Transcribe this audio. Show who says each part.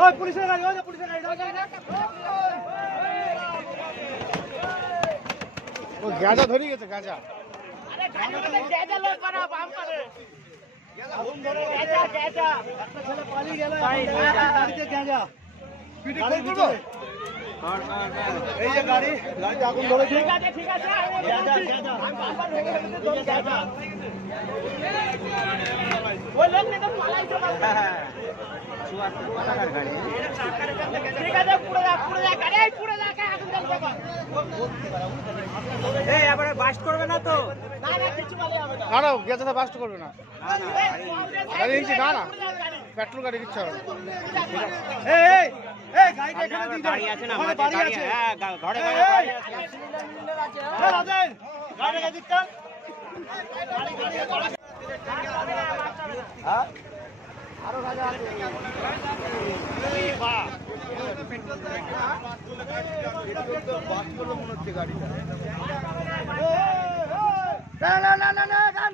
Speaker 1: ওই পুলিশের গাড়ি ওই পুলিশের গাড়ি।
Speaker 2: ও গাঁজা ধরে গেছে গাঁজা
Speaker 1: গাড়িতে গেঁজা। গাড়ির ভিতরে। এই যে গাড়ি গাড়িতে আগুন ধরেছে গেঁজা, গেঁজা। গেঁজা।
Speaker 3: এই এবারে বাস্ট করবে না তো
Speaker 2: না না গেঁজাটা বাস্ট করবে না গাড়ি না না পেট্রোল গাড়ি দিচ্ছে হবে
Speaker 1: এই, এই, এই, গাড়িটা এখানে দিয়ে দাও।
Speaker 3: বাড়ি আছে না
Speaker 1: ওখানে বাড়ি
Speaker 3: বাড়ি
Speaker 1: আছে।
Speaker 3: হ্যাঁ ঘরে ঘরে বাড়ি আছে।
Speaker 1: এই, রাজেন, গাড়িটা এদিক টান। হ্যাঁ?
Speaker 2: না না না না গান